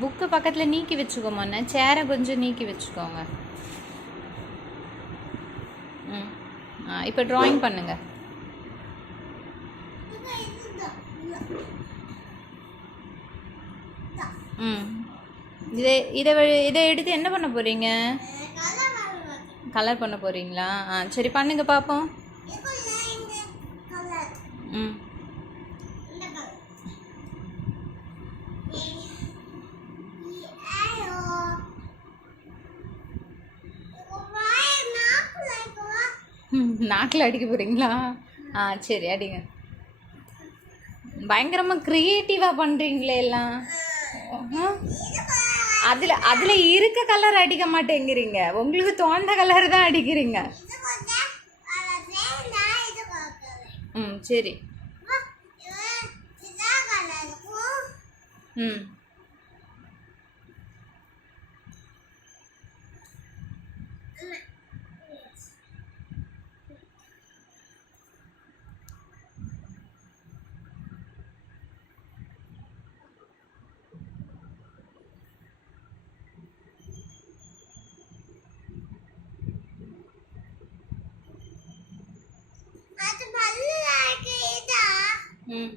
Book பக்கத்தில் நீக்கி வச்சுக்கோமாண்ணே, சேரை கொஞ்சம் நீக்கி வச்சுக்கோங்க. ம். இப்போ ட்ராயிங் பண்ணுங்க. ம். இதை எடுத்து என்ன பண்ண போகிறீங்க? கலர் பண்ண போகிறீங்களா? சரி பண்ணுங்க பார்ப்போம். ம். நாக்கில் அடிக்க போகிறீங்களா? சரி அடிங்க. பயங்கரமாக க்ரியேட்டிவாக பண்ணுறீங்களே எல்லாம். அதில் இருக்க கலர் அடிக்க மாட்டேங்கிறீங்க, உங்களுக்கு தோன்ற கலர் தான் அடிக்கிறீங்க. ம் சரி. ம். ம்.